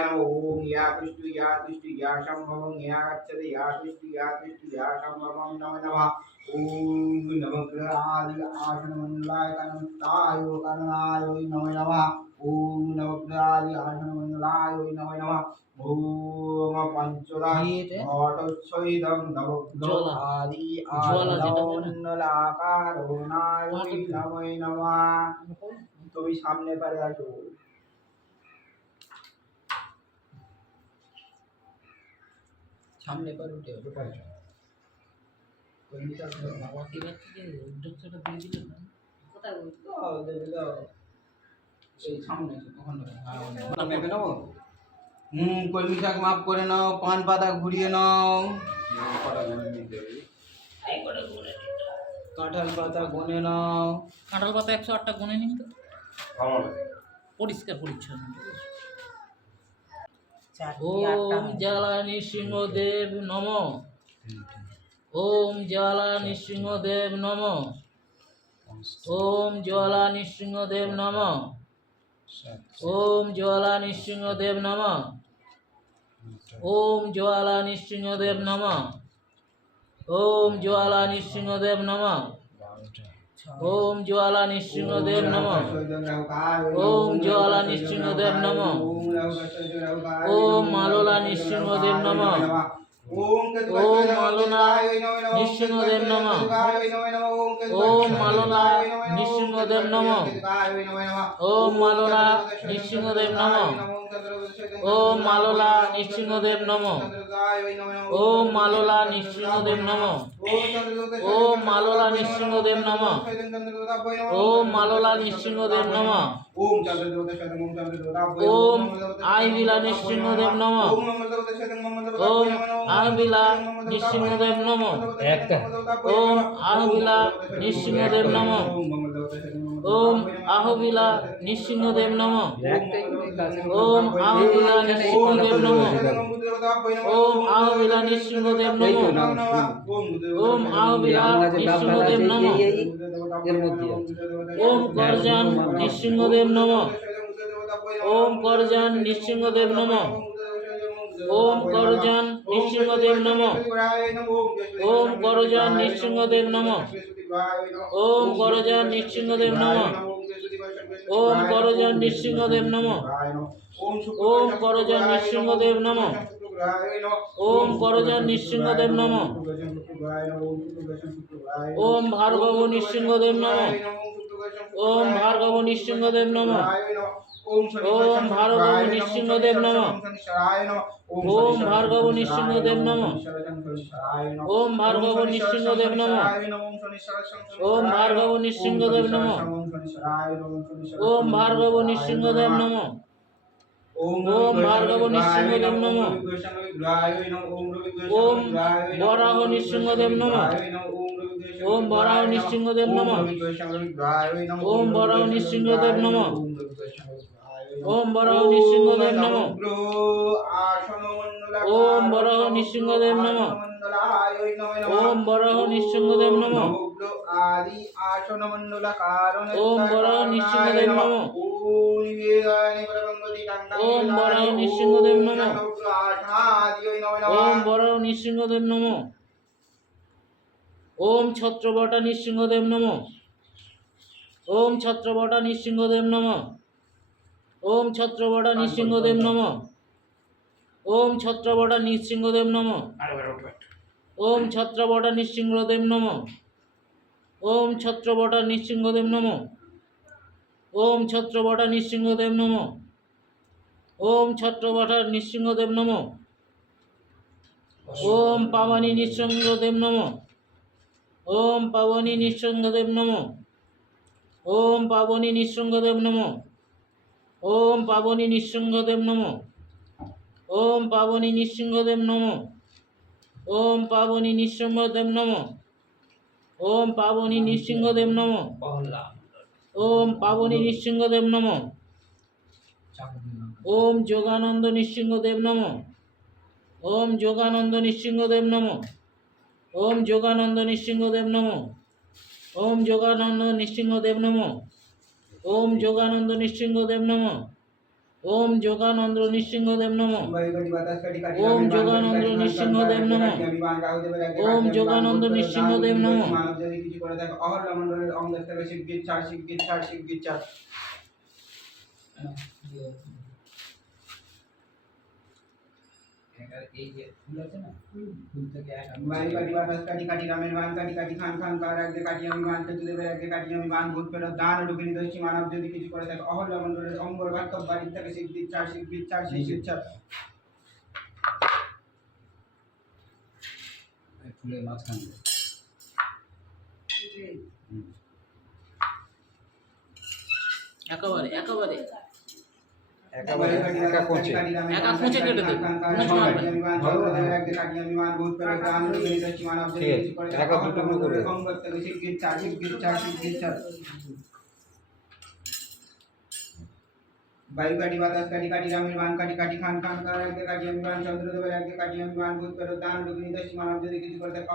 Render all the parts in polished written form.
नमः ओम या तिष्ठु या संभवं या गच्छति या तिष्ठु या संभवं नमो नमः ओम नवग्रहादि आसनमण्डलाय कनकाय करुणाय नमो नमः ओम नवग्रहादि आसनमण्डलाय नमो नमः ओम पंचदा घटच्छैदं नवग्रहादि आसनमण्डलाकारोणाय नमो नमः তুমি সামনে পারে আসো সামনে পারে উঠে ওটা পারে কইটা বাবা কি রাখতে ডক্টরটা দিয়ে দিলেন না কোথায় দাও দেবে দাও এই সামনে কখন না নেবে নাও কলমি শাক মাপ করে নাও পান পাতা ঘুরিয়ে নাও কাঁঠাল পাতা গুনে নাও কাঁঠাল পাতা 108টা গুনে নিন তো পরিষ্কার পরিচ্ছন্ন ওম জ্বালা নৃসিংহদেব নমঃ ওম জ্বালা নৃসিংহদেব নমঃ ওম জ্বালা নৃসিংহদেব নমঃ ওম জ্বালা নৃসিংহদেব নমঃ ওম জ্বালা নৃসিংহদেব নমঃ ওম জ্বালা নৃসিংহদেব নমঃ ওম জ্বালা নৃসিংহদেব নমঃ ওম জ্বালা নৃসিংহদেব নমঃ ওম মাললা নৃসিংহদেব নমঃ ওম মালনা নৃসিংহদেব নমঃ ওম মালনা নৃসিংহদেব নমঃ ওম মালনা নৃসিংহদেব নমঃ ওম মাললা নৃসিংহদেব নমঃ ওম মাললা নৃসিংহদেব নমঃ ওম মাললা নৃসিংহদেব নমঃ ওম মাললা নৃসিংহদেব নমঃ ওম আইবিলা নৃসিংহদেব নমঃ ওম আহবিলা নৃসিংহদেব নমঃ ওম আহবিলা নৃসিংহদেব নমঃ ওম আহবিলা নৃসিংহদেব নমঃ ওম আহবিলা নৃসিংহদেব নমঃ ওম আহবিলা নৃসিংহদেব নমঃ ওম আহবিলা নৃসিংহদেব নমঃ ওম করজান নৃসিংহদেব নমঃ ওম করজান নৃসিংহদেব নমঃ ওম করজান নৃসিংহদেব নমঃ ওম করজান নৃসিংহদেব নমঃ ওম করজান নৃসিংহদেব নমঃ ওম করজান নৃসিংহদেব নমঃ ওম করজান নৃসিংহদেব নমঃ ওম করজান নৃসিংহদেব নমঃ ওম ভার্গব নৃসিংহদেব নমঃ ওম ভার্গব নৃসিংহদেব নমঃ ওম ভার্গব নৃসিংহদেব নমঃ ওম ভার্গব নৃসিংহদেব নমঃ ওম ভার্গব নৃসিংহদেব নমঃ ওম ভার্গব নৃসিংহদেব নমঃ ওম ভার্গব নৃসিংহদেব নমঃ ওম ভার্গব নৃসিংহদেব নমঃ ওম বরাহ নৃসিংহদেব নমঃ ওম বরাহ নৃসিংহদেব নমঃ ওম বরাহ নৃসিংহদেব নমঃ ওম বরাহ নৃসিংহদেব নমঃ ওম বরাহ নৃসিংহদেব নমঃ ওম বরাহ নৃসিংহদেব নমঃ আদি আসন মণ্ডল কারণ ওম বরাহ নৃসিংহদেব নমঃ ওম বরাহ নৃসিংহদেব নমঃ ওম বরাহ নৃসিংহদেব নমঃ ওম ছত্রবটা নৃসিংহদেব নমঃ ওম ছত্রবটা নৃসিংহদেব নমঃ ওম ছত্রবটা নৃসিংহদেব নমঃ ওম ছত্রবটা নৃসিংহদেব নমঃ ওম ছত্রবটা নৃসিংহদেব নমঃ ওম ছত্রবটা নৃসিংহদেব নমঃ ওম ছত্রবটা নৃসিংহদেব নমঃ ওম ছত্রবটা নৃসিংহদেব নমঃ ওম পাবনী নৃসিংহদেব নমঃ ওম পাবনী নৃসিংহদেব নমঃ ওম পাবনী নৃসিংহদেব নমঃ ওম পাবনী নৃসিংহদেব নমঃ ওম পাবনী নৃসিংহদেব নমঃ ওম পাবনী নৃসিংহদেব নমঃ ওম পাবনী নৃসিংহদেব নমঃ ওম পাবনী নৃসিংহদেব নমঃ ওম যোগানন্দ নৃসিংহদেব নমঃ ওম যোগানন্দ নৃসিংহদেব নমঃ ওম যোগানন্দ নৃসিংহদেব নমঃ ওম যোগানন্দ নৃসিংহদেব নমঃ ওম যোগানন্দ নৃসিংহদেব নমঃ ওম যোগানন্দ নৃসিংহদেব নমঃ। বায়ুকাটি বাতাস কাটি কাটি ওম রামের বান যোগানন্দ কাটি কাটি খান খান নৃসিংহদেব কারাগ্যে নমঃ। কাটি আমি বান রাহুদেবের আগে ওম কাটি আমি বান যোগানন্দ ভূত প্রেত দান নৃসিংহদেব দুর্নীতি নমঃ। দস্যু মানব যদি কিছু করে থাকে অহল্লা মণ্ডলের অঙ্গের থেকে শিবগীর চার শিবগীর চার শিবগীর চার এই যে ফুল আছে না ফুল থেকে বায়ু কাটি বাতাস কাটি কাটি রামের বান কাটি কাটি খান খান কারাগ্যে কাটি আমি বান চতুর্দেবের আগে কাটি আমি বান ভূত প্রেত দান দুর্নীতি দস্যু মানব যদি কিছু করে থাকে অহল্লা মণ্ডলের অঙ্গর বাস্তব বাড়ির থেকে শিবগীর চার শিবগীর চার শিবগীর চার ফুলের মাঝখানে একেবারে একেবারে একেবারে একা কোচে কেটে দেব, কোনো সময় লাগবে না। একা দুটো করে বায়ু কাটি বাতাস কাটি কাটি রামের বান কাটি কাটি খান খান কারাগ্যে কাটি আমি বান চন্দ্রদেবের আগে কাটি আমি বান ভূত প্রেত দান দুর্নীতি দস্যু মানব যদি কিছু করে থাকে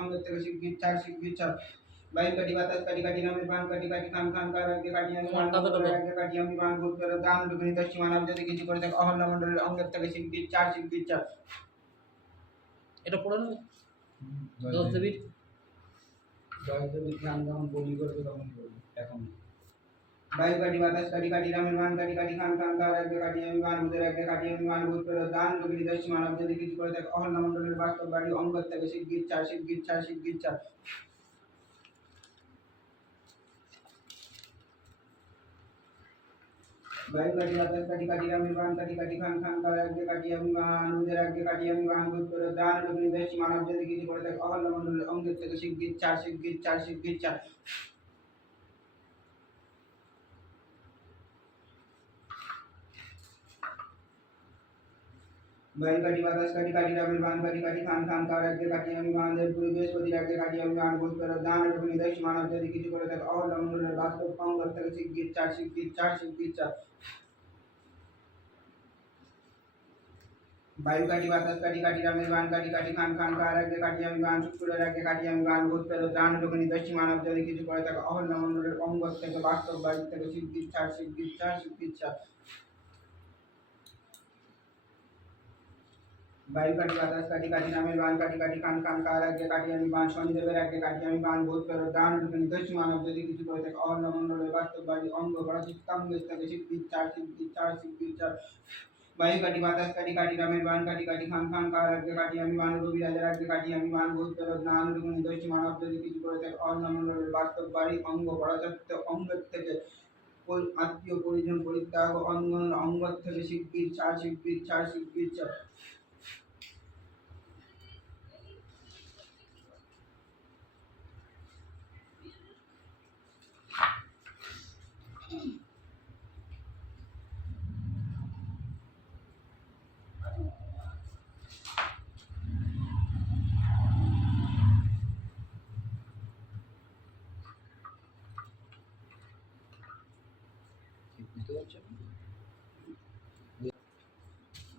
অঙ্গের থেকে শিবগীর চার শিবগীর চার বায়ু কাটি বাতাস কাটি কাটি রামের বান কাটি কাটি খান খান কারাগ্যে কাটি আমি বান চন্দ্রদেবের আগে কাটি আমি বান ভূত প্রেত দান দুর্নীতি দস্যু মানব যদি কিছু করে থাকে অহল্লা মণ্ডলের অঙ্গের থেকে শিবগীর চার শিবগীর চার এটা পড়ে নেব দশ দেবীর জয়দেবীর নাম যখন বলি করবে তখন বলবো এখন বায়ু কাটি বাতাস কাটি কাটি রামের বান কাটি কাটি খান খান কারাগ্যে কাটি আমি বান ভূতের আগে কাটি আমি বান ভূত প্রেত দান দুর্নীতি দস্যু মানব যদি কিছু করে থাকে অহল্লা মণ্ডলের বাস্তব বাড়ি অঙ্গের থেকে শিবগীর চার শিবগীর চার শিবগীর চার বায়ু কাটি বাতাস কাটি কাটি রামের বান কাটি কাটি খান খান কারাগ্যে কাটি আমি বান ভূতের আগে কাটি আমি বান ভূত প্রেত দান দুর্নীতি দস্যু মানব যদি কিছু করে থাকে অহল্লা মণ্ডলের অঙ্গের থেকে শিবগীর চার শিবগীর চার শিবগীর চার বায়ু কাটি বাতাস কাটি কাটি রামের বান কাটি কাটি খান খান কারাগ্যে কাটি আমি বান দেবপুরি বৃহস্পতির আগে কাটি আমি বান ভূত প্রেত দান দুর্নীতি দস্যু মানব যদি কিছু করে থাকে অহল্লা মণ্ডলের বাস্তব অঙ্গের থেকে শিবগীর চার শিবগীর চার শিবগীর চার বায়ু কাটি বাতাস কাটি কাটি রামের বান কাটি কাটি খান খান কারাগ্যে কাটি আমি বান শুক্রের আগে কাটি আমি বান ভূত প্রেত দান দুর্নীতি দস্যু মানব যদি কিছু করে থাকে অহল্লা মণ্ডলের অঙ্গ থেকে বাস্তব বাড়ি থেকে শিবগীর চার শিবগীর চার শিবগীর চার বায়ু কাটি বাতাস কাটি কাটি রামের বান কাটি কাটি খান খান কারাগ্যে কাটি আমি বান শনিদেবের আগে কাটি আমি বান ভূত প্রেত দান দুর্নীতি দস্যু মানব যদি কিছু করে থাকে অহল্লা মণ্ডলের বাস্তব বাড়ি অঙ্গ করা চিত্তাঙ্গের থেকে শিবগীর চার শিবগীর চার শিবগীর চার বায়ু কাটি বাতাস কাটি কাটি রামের বান কাটি কাটি খান খান কারাগ্যে কাটি আমি বান রবিরাজের আগে কাটি আমি বান ভূত প্রেত দান দুর্নীতি দস্যু মানব যদি কিছু করে থাকে অহল্লা মণ্ডলের বাস্তব বাড়ি অঙ্গ করা সত্ত্বেও অঙ্গের থেকে আত্মীয় পরিজন পরিত্যাগ অঙ্গর থেকে শিবগীর চার শিবগীর চার শিবগীর চার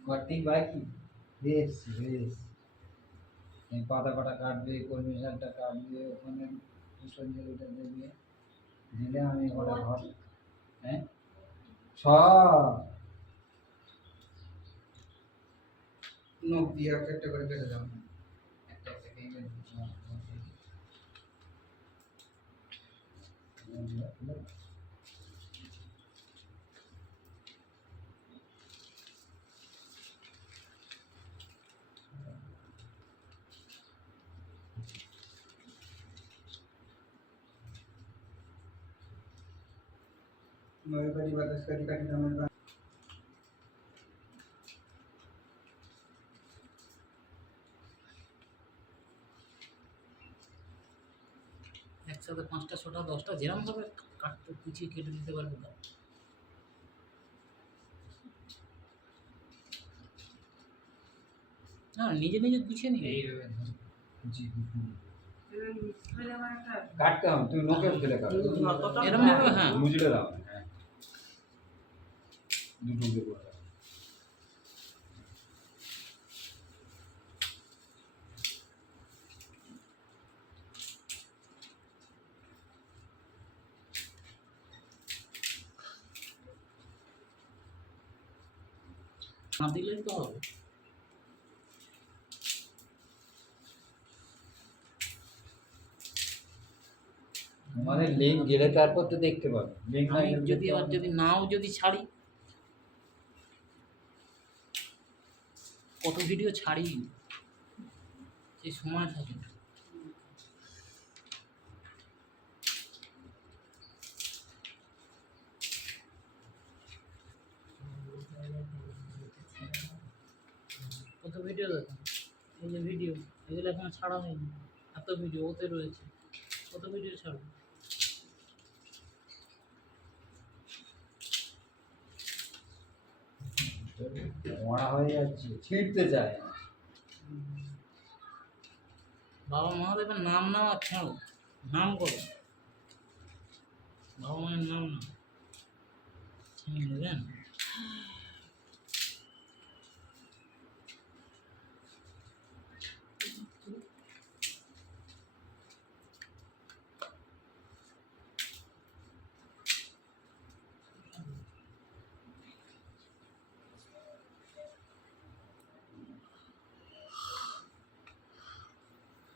কার্তিক ভাই কি বেশ বেশ এই পাতা পাতা কাটবে কলমি শাকটা কাটবে ওখানে পুষ্পাঞ্জলিটা দেবে দিলে আমি ওটা ঘর হ্যাঁ সব নখ দিয়ে একটা একটা করে কেটে দাও একটা একটা কেটে বায়ু কাটি বাতাস কাটি কাটি রামের বান একসাথে 5টা 6টা 10টা যেরকম ভাবে কাটতে কুচিয়ে কেটে দিতে পারবে তা না নিজে নিজে গুছিয়ে নিবে এইভাবে জি কাটতে হবে তুমি নখে ফেলে কাটো এরকম ভাবে হ্যাঁ মুজড়ে দাও হ্যাঁ দুটো উঠে পড়ে না দিলেই তো হবে। মানে লিঙ্ক গেলে তারপর তো দেখতে পাবে, লিঙ্ক না আমি গেলে যদি আর যদি নাও যদি ছাড়ি, কত ভিডিও ছাড়ি সেই সময় থাকে না। কত ভিডিও দেখো, এই যে ভিডিও এগুলো এখনো ছাড়া হয়নি, এত ভিডিও ওতে রয়েছে, কত ভিডিও ছাড়বো। মরা হয়ে যাচ্ছে, ছিঁড়তে চায়। বাবা মহাদেবের নাম নেওয়া ছাড়ো, নাম করো, বাবা মায়ের নাম না ছিনিয়ে নেবেন।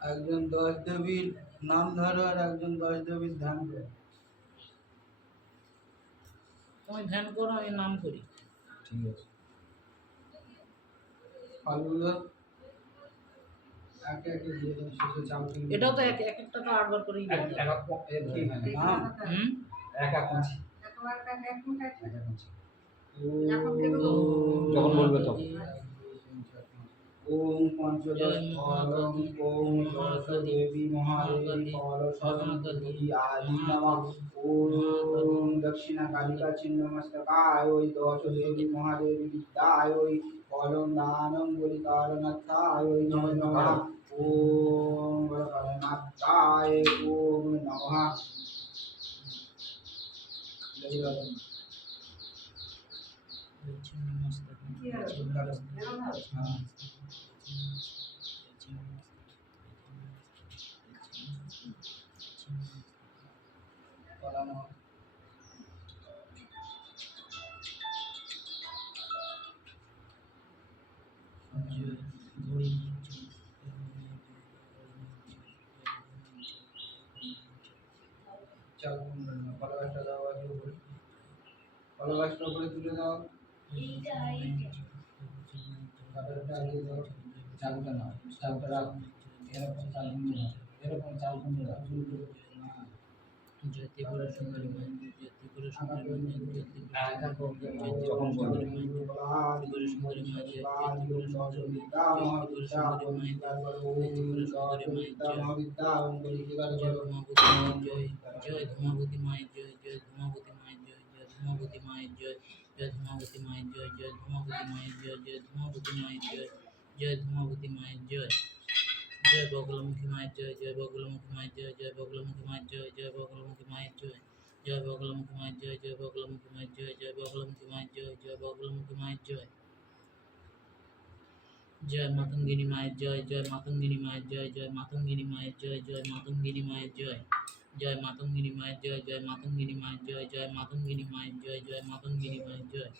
একজন 10 দেবীর নাম ধরো আর একজন 10 দেবীর ধ্যান করো। তুমি ধ্যান করো, আমি নাম করি। ঠিক আছে, ফলগুলো একে একে দিয়ে দাও, শেষে চাল কিনে এটাও তো এক এক একটা তো 8 বার করেই বলতে হবে। ঠিক আছে নাম হুম, একা কুচি, তো যখন বলবে তখন ওম পঞ্চদশ ফলম ওম দশ দেবী মহাদেবী ফল সরস্বতী আদি নমঃ ওম দক্ষিণা কালিকা ছিন্নমস্তকায় ওই দশ দেবী মহাদেবী বিদ্যায় ওই ফলম দানম বলি কারণাত্থায় ওই নমঃ নমঃ ওম বরকারণাত্থায় ওম নমঃ। চাল কলা গাছটা দাও, কলা গাছটা উপরে তুলে দাও, কাটারটা আগে দাও, চালটা নাও, চালটা রাখো, এরকম চাল কুমড়ো দাও, এরকম চাল কুমড়ো দাও, জয় ত্রিপুরা সুন্দরী মা, জয় ত্রিপুরা সুন্দরী মা, জয় ত্রিপুরা যখন বলবে সুন্দরী মা, ত্রিপুরা সুন্দরী মা, জয় ত্রিপুরা সুন্দরী মা, জয় ত্রিপুরা জয় ধূমাবতী মায়ের জয়, জয় ধূমাবতী মায়ের জয়, জয় ধূমাবতী মায়ের জয়, জয় ধূমাবতী মায়ের জয়, জয় ধূমাবতী মায়ের জয়, জয় ধূমাবতী মায়ের জয়, জয় ধূমাবতী মায়ের জয়, জয় বগলামুখী মায়ের জয়, জয় বগলামুখী মায়ের জয়, জয় বগলামুখী মায়ের জয়, জয় বগলামুখী মায়ের জয়, জয় বগলামুখী মায়ের জয়, জয় বগলামুখী মায়ের জয়, জয় বগলামুখী মায়ের জয়, জয় বগলামুখী মায়ের জয়, জয় মাতঙ্গিনী মায়ের জয়, জয় মাতঙ্গিনী মায়ের জয়, জয় মাতঙ্গিনী মায়ের জয়, জয় মাতঙ্গিনী মায়ের জয়, জয় মাতঙ্গিনী মায়ের জয়, জয় মাতঙ্গিনী মায়ের জয়, জয় মাতঙ্গিনী মায়ের জয়, জয় মাতঙ্গিনী মায়ের জয়,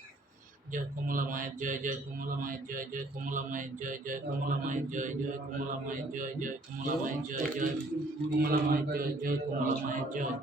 জয় কমলা মায়ের জয়, জয় কমলা মায়ের জয়, জয় কমলা মায়ের জয়, জয় কমলা মায়ের জয়, জয় কমলা মায়ের জয়, জয় কমলা মায়ের জয়, জয় কমলা মায়ের জয়, জয় কমলা মায়ের জয়।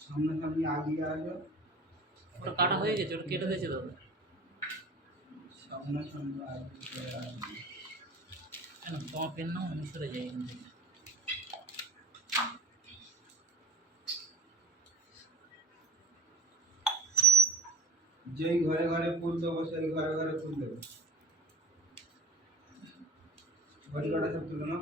সামনাসামনি আগিয়ে আসো, ওটা কাটা হয়ে গেছে, ওটা কেটে দিয়েছে দাদা। সামনাসামনি আগিয়ে আসো। কেন তোমার পেন নাও, আমি সরে যাই এখান থেকে। যেই ঘরে ঘরে ফুল দেবো সেই ঘরে ঘরে ফুল দেবো। ঘড়ি কাটা সব তুলো না।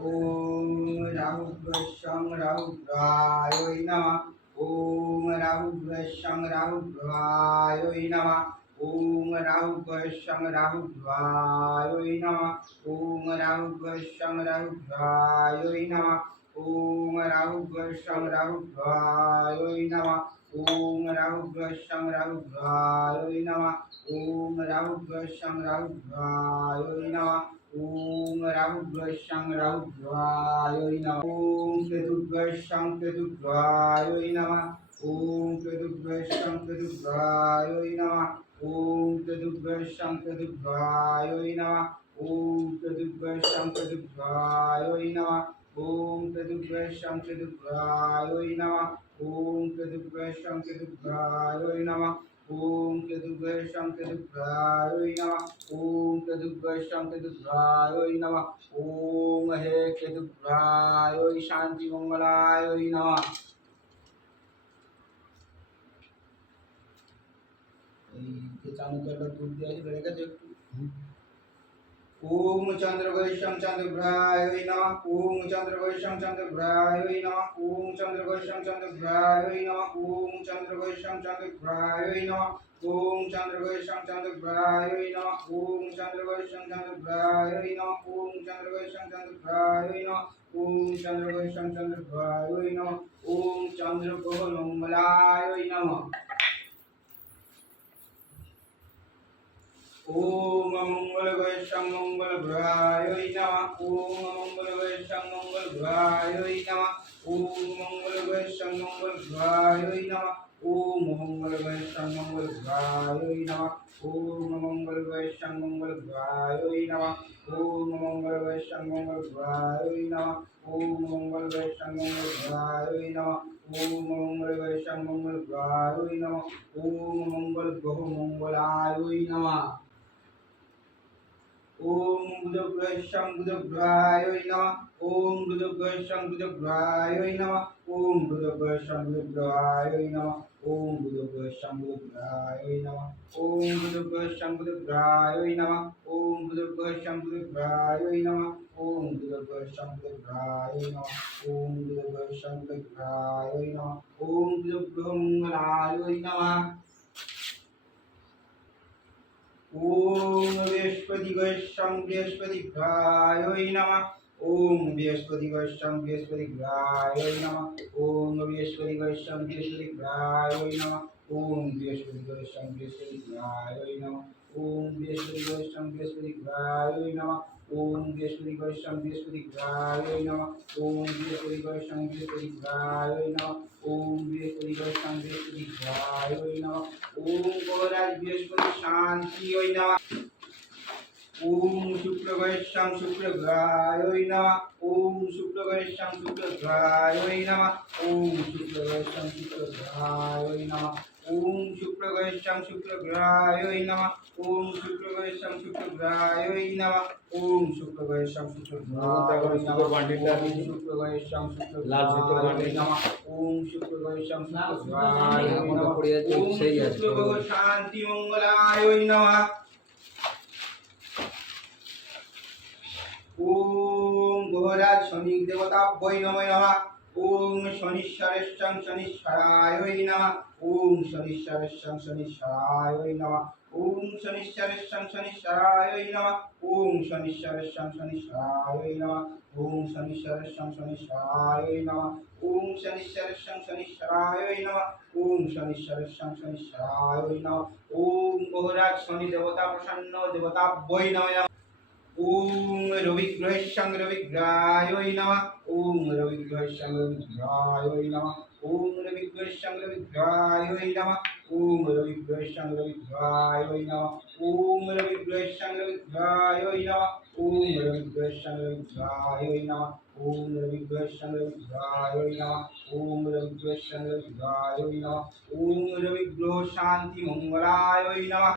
ওম রাহু গ্রহং রাহু গ্রহায় নমঃ ओम राहुग्रहं राहुग्रहाय नमः। ओम राहुग्रहं राहुग्रहाय नमः। ओम राहुग्रहं राहुग्रहाय नमः। ओम राहुग्रहं राहुग्रहाय नमः। ओम राहुग्रहं राहुग्रहाय नमः। ओम राहुग्रहं राहुग्रहाय नमः। ओम राहुग्रहं राहुग्रहाय नमः। ओम केतुग्रहं केतुग्रहाय नमः। ओम केतुग्रहं केतुग्रहाय नमः। ओम केतुग्रहं केतुग्रहाय नमः। ओम केतुग्रहं केतुग्रहाय नमः। ओम केतुग्रहं केतुग्रहाय नमः। ओम केतुग्रहं केतुग्रहाय नमः। ओम केतुग्रहं केतुग्रहाय नमः। ओम केतुग्रहं केतुग्रहाय नमः। ओम हे केतुग्रहाय शांति मंगलाय नमः। এই চামচটা দুধ দিয়ে আসবে রেখে একটু। ओम चंद्रगोष्ठं चंद्रग्रहाय नमः। ओम चंद्रगोष्ठं चंद्रग्रहाय नमः। ओम चंद्रगोष्ठं चंद्रग्रहाय नमः। ओम चंद्रगोष्ठं चंद्रग्रहाय नमः। ओम चंद्रगोष्ठं चंद्रग्रहाय नमः। ओम चंद्रगोष्ठं चंद्रग्रहाय नमः। ओम चंद्रगोष्ठं चंद्रग्रहाय नमः। ओम चंद्रगोष्ठं चंद्रग्रहाय नमः। ओम चंद्रग्रह मंगलाय नमः। ओम मंगल वैश्यं मंगल ग्रहाय नमः। ओम मंगल वैश्यं मंगल ग्रहाय नमः। ओम मंगल वैश्यं मंगल ग्रहाय नमः। ओम मंगल वैश्यं मंगल ग्रहाय नमः। ओम मंगल वैश्यं मंगल ग्रहाय नमः। ओम मंगल वैश्यं मंगल ग्रहाय नमः। ओम मंगल वैश्यं मंगल ग्रहाय नमः। ओम मंगल वैश्यं मंगल ग्रहाय नमः। ओम मंगल ग्रह मंगलाय नमः। ओम बुधग्रहं बुधग्रहाय नमः। ओम बुधग्रहं बुधग्रहाय नमः। ओम बुधग्रहं बुधग्रहाय नमः। ओम बुधग्रहं बुधग्रहाय नमः। ओम बुधग्रहं बुधग्रहाय नमः। ओम बुधग्रहं बुधग्रहाय नमः। ओम बुधग्रहं बुधग्रहाय नमः। ओम बुधग्रहं बुधग्रहाय नमः। ओम बुधग्रहमंगलाय नमः। ओम बृहस्पतिग्रहं बृहस्पतिग्रहाय नमः। ओम बृहस्पतिग्रहं बृहस्पतिग्रहाय नमः। ओम बृहस्पतिग्रहं बृहस्पतिग्रहाय नमः। ओम बृहस्पतिग्रहं बृहस्पतिग्रहाय नमः। ओम बृहस्पतिग्रहं बृहस्पतिग्रहाय नमः। ओम बृहस्पतिग्रहं बृहस्पतिग्रहाय नमः। ओम बृहस्पतिग्रहं बृहस्पतिग्रहाय नमः। ओम बृहस्पतिग्रहं बृहस्पतिग्रहाय नमः। ओम गौराज बृहस्पति शांति नमः। ओम शुक्रग्रहं शुक्रग्रहाय नमः। ओम शुक्रग्रहं शुक्रग्रहाय नमः। ओम शुक्रग्रहं शुक्रग्रहाय नमः। ओम शुक्रग्रहं शुक्रग्रहाय नमः। ओम शुक्रग्रहं शुक्रग्रहाय नमः। ओम शुक्रग्रहं शुक्रग्रहाय नमः। ओम शुक्रग्रहं शुक्रग्रहाय नमः। ओम शुक्रग्रहं शुक्रग्रहाय नमः। ओम शुक्रग्रह शांति मंगलाय नमः। ओम गौराज शनि देवता वै नमः। ओम शनिश्चरेष्ठं शनिश्चराय नमः। ओम शनिश्चरेष्ठं शनिश्चराय नमः। ओम शनिश्चरेष्ठं शनिश्चराय नमः। ओम शनिश्चरेष्ठं शनिश्चराय नमः। ओम शनिश्चरेष्ठं शनिश्चराय नमः। ओम शनिश्चरेष्ठं शनिश्चराय नमः। ओम शनिश्चरेष्ठं शनिश्चराय नमः। ओम गौराज शनि देवता प्रसन्न देवता वै नमः। ओम रविग्रहं रविग्रहाय नमः। ओम रविग्रहं रविग्रहाय नमः। ओम रविग्रहं रविग्रहाय नमः। ओम रविग्रहं रविग्रहाय नमः। ओम रविग्रहं रविग्रहाय नमः। ओम रविग्रहं रविग्रहाय नमः। ओम रविग्रहं रविग्रहाय नमः। ओम रविग्रहं रविग्रहाय नमः। ओम रविग्रह शांति मंगलाय नमः।